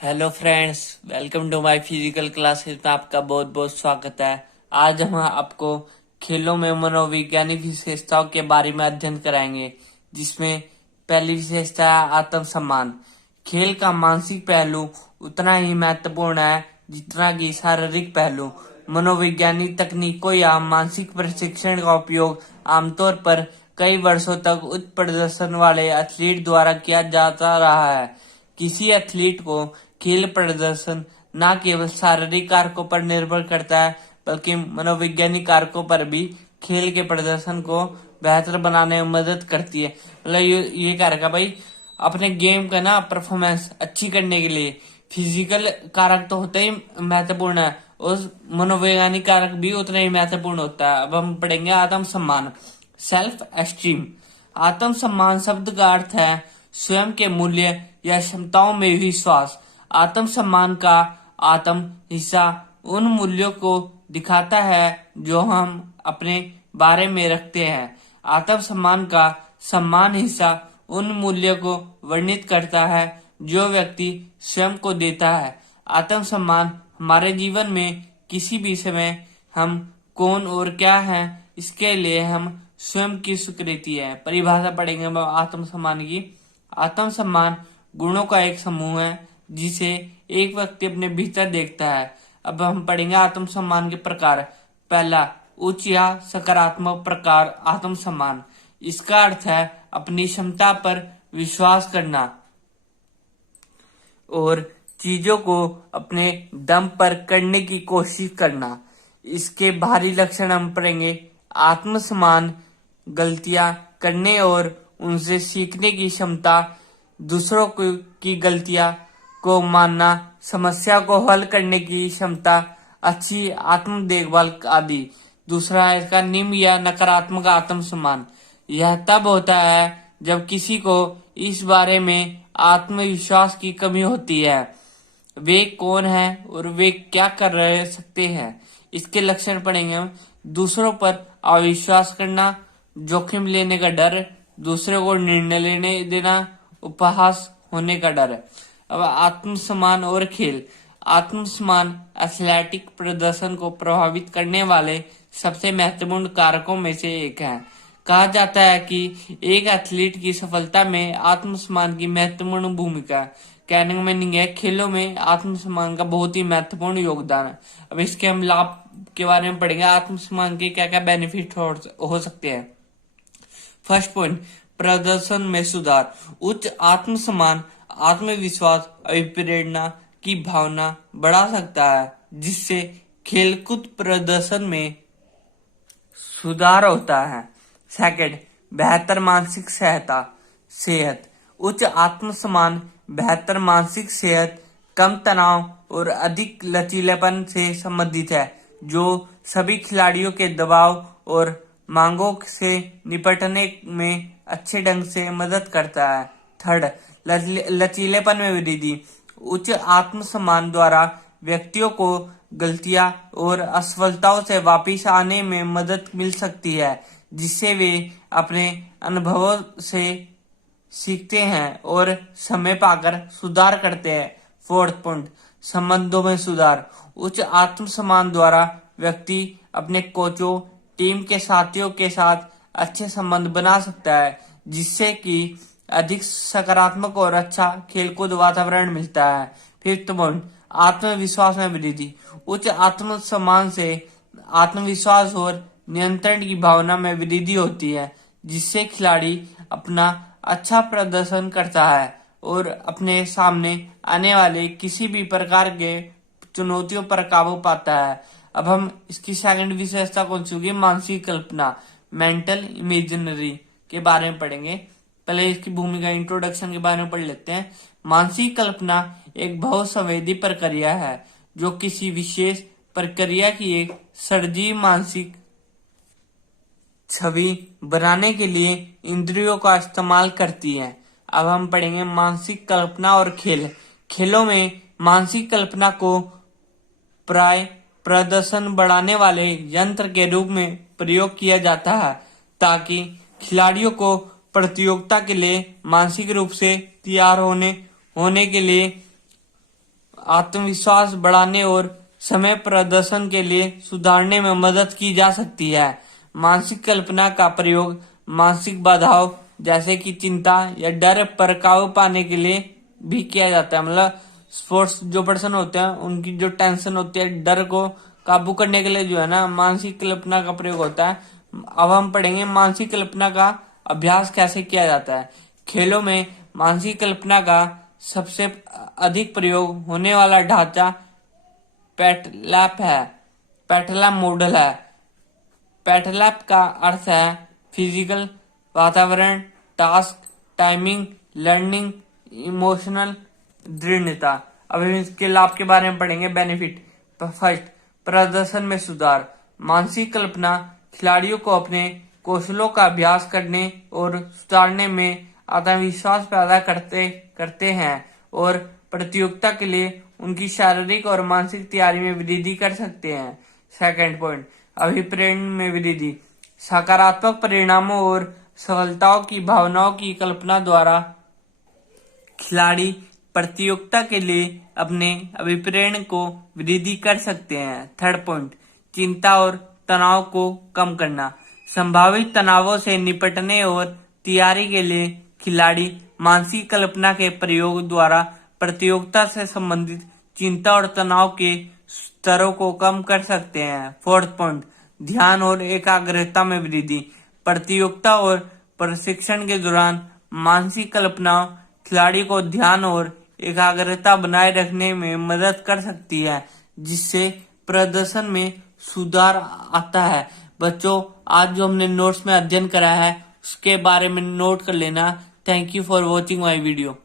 Hello friends, welcome to my physical classes में आपका बहुत बहुत स्वागत है। आज हम आपको खेलों में मनोवैज्ञानिक विशेषताओं के बारे में अध्ययन कराएंगे, जिसमें पहली विशेषता है आत्मसम्मान। खेल का मानसिक पहलू उतना ही महत्वपूर्ण है जितना कि शारीरिक पहलू। मनोवैज्ञानिक तकनीकों या मानसिक प्रशिक्षण का उपयोग आमतौर पर कई वर्षों तक उच्च प्रदर्शन वाले एथलीट द्वारा किया जाता रहा है। किसी एथलीट को खेल प्रदर्शन न केवल शारीरिक कारकों पर निर्भर करता है, बल्कि मनोवैज्ञानिक कारकों पर भी खेल के प्रदर्शन को बेहतर बनाने में मदद करती है। मतलब ये कह रखा भाई, अपने गेम का ना परफॉर्मेंस अच्छी करने के लिए फिजिकल कारक तो होते ही महत्वपूर्ण है, और मनोवैज्ञानिक कारक भी उतना ही महत्वपूर्ण होता है। अब हम पढ़ेंगे आत्मसम्मान, सेल्फ एस्टीम। आत्मसम्मान शब्द का अर्थ है स्वयं के मूल्य या क्षमताओं में विश्वास। आत्मसम्मान का आत्म हिस्सा उन मूल्यों को दिखाता है जो हम अपने बारे में रखते हैं। आत्मसम्मान का सम्मान हिस्सा उन मूल्यों को वर्णित करता है जो व्यक्ति स्वयं को देता है। आत्मसम्मान हमारे जीवन में किसी भी समय हम कौन और क्या हैं, इसके लिए हम स्वयं की स्वीकृति है। परिभाषा पढ़ेंगे हम आत्मसम्मान की। आत्मसम्मान गुणों का एक समूह है जिसे एक व्यक्ति अपने भीतर देखता है। अब हम पढ़ेंगे आत्मसम्मान के प्रकार। पहला, उच्च या सकारात्मक प्रकार आत्मसम्मान। इसका अर्थ है अपनी क्षमता पर विश्वास करना और चीजों को अपने दम पर करने की कोशिश करना। इसके बाहरी लक्षण हम पढ़ेंगे। आत्मसम्मान गलतियां करने और उनसे सीखने की क्षमता, दूसरों की गलतियां को मानना, समस्या को हल करने की क्षमता, अच्छी आत्म देखभाल आदि। दूसरा है इसका निम्न या नकारात्मक आत्मसम्मान। यह तब होता है जब किसी को इस बारे में आत्मविश्वास की कमी होती है, वे कौन है और वे क्या कर रहे सकते हैं। इसके लक्षण पढ़ेंगे हम। दूसरों पर अविश्वास करना, जोखिम लेने का डर, दूसरे को निर्णय लेने देना, उपहास होने का डर। अब आत्मसम्मान और खेल। आत्मसम्मान एथलेटिक प्रदर्शन को प्रभावित करने वाले सबसे महत्वपूर्ण कारकों में से एक है। कहा जाता है कि एक एथलीट की सफलता में आत्मसम्मान की महत्वपूर्ण भूमिका। कहने का मीनिंग है खेलों में आत्मसम्मान का बहुत ही महत्वपूर्ण योगदान है। अब इसके हम लाभ के बारे में पढ़ेंगे। आत्मसम्मान के क्या क्या बेनिफिट हो सकते हैं। फर्स्ट पॉइंट, प्रदर्शन में सुधार। उच्च आत्मसम्मान आत्मविश्वास, अभिप्रेरणा की भावना बढ़ा सकता है, जिससे खेलकूद प्रदर्शन में सुधार होता है। सेकंड, बेहतर मानसिक सेहत। उच्च आत्मसम्मान बेहतर मानसिक सेहत, कम तनाव और अधिक लचीलेपन से संबंधित है, जो सभी खिलाड़ियों के दबाव और मांगों से निपटने में अच्छे ढंग से मदद करता है। थर्ड, लचीलेपन में वृद्धि। उच्च आत्मसम्मान द्वारा व्यक्तियों को गलतियां और असफलताओं से वापस आने में मदद मिल सकती है, जिससे वे अपने अनुभवों से सीखते हैं और समय पाकर सुधार करते हैं। फोर्थ पॉइंट, संबंधों में सुधार। उच्च आत्मसम्मान द्वारा व्यक्ति अपने कोचों, टीम के साथियों के साथ अच्छे संबंध बना सकता है, जिससे कि अधिक सकारात्मक और अच्छा खेलकूद वातावरण मिलता है। फिफ्थ पॉइंट, आत्मविश्वास में वृद्धि। उच्च आत्मसम्मान से आत्मविश्वास और नियंत्रण की भावना में वृद्धि होती है, जिससे खिलाड़ी अपना अच्छा प्रदर्शन करता है और अपने सामने आने वाले किसी भी प्रकार के चुनौतियों पर काबू पाता है। अब हम इसकी सेकंड विशेषता कौन सी होगी, मानसिक कल्पना, मेंटल इमेजिनरी के बारे में पढ़ेंगे। पहले इसकी भूमिका, इंट्रोडक्शन के बारे में पढ़ लेते हैं। मानसिक कल्पना एक बहुसंवेदी प्रक्रिया है जो किसी विशेष प्रक्रिया की एक सजीव मानसिक छवि बनाने के लिए इंद्रियों का इस्तेमाल करती है। अब हम पढ़ेंगे मानसिक कल्पना और खेल। खेलों में मानसिक कल्पना को प्राय प्रदर्शन बढ़ाने वाले यंत्र के रूप में प्रयोग किया जाता है, ताकि खिलाड़ियों को प्रतियोगिता के लिए मानसिक रूप से तैयार होने के लिए आत्मविश्वास बढ़ाने और समय प्रदर्शन के लिए सुधारने में मदद की जा सकती है। मानसिक कल्पना का प्रयोग मानसिक बाधाओं जैसे कि चिंता या डर पर काबू पाने के लिए भी किया जाता है। मतलब स्पोर्ट्स जो पर्सन होते हैं उनकी जो टेंशन होती है, डर को काबू करने के लिए जो है ना मानसिक कल्पना का प्रयोग होता है। अब हम पढ़ेंगे मानसिक कल्पना का अभ्यास कैसे किया जाता है। खेलों में मानसिक कल्पना का सबसे अधिक प्रयोग होने वाला ढांचा पेटलैप मॉडल है। पेटलैप का अर्थ है फिजिकल, वातावरण, टास्क, टाइमिंग, लर्निंग, इमोशनल दृढ़ता। अब हम इसके लाभ के बारे में पढ़ेंगे। बेनिफिट। फर्स्ट, प्रदर्शन में सुधार। मानसिक कल्पना खिलाड़ियों को अपने कौशलों का अभ्यास करने और सुधारने में आत्मविश्वास पैदा करते हैं और प्रतियोगिता के लिए उनकी शारीरिक और मानसिक तैयारी में वृद्धि कर सकते हैं। सेकंड पॉइंट, अभिप्रेरण में वृद्धि। सकारात्मक परिणामों और सफलताओं की भावनाओं की कल्पना द्वारा खिलाड़ी प्रतियोगिता के लिए अपने अभिप्रेरण को वृद्धि कर सकते हैं। थर्ड पॉइंट, चिंता और तनाव को कम करना। संभावित तनावों से निपटने और तैयारी के लिए खिलाड़ी मानसिक कल्पना के प्रयोग द्वारा प्रतियोगिता से संबंधित चिंता और तनाव के स्तरों को कम कर सकते हैं। फोर्थ पॉइंट, ध्यान और एकाग्रता में वृद्धि। प्रतियोगिता और प्रशिक्षण के दौरान मानसिक कल्पना खिलाड़ी को ध्यान और एकाग्रता बनाए रखने में मदद कर सकती है, जिससे प्रदर्शन में सुधार आता है। बच्चों, आज जो हमने नोट्स में अध्ययन करा है उसके बारे में नोट कर लेना। Thank you for watching my video.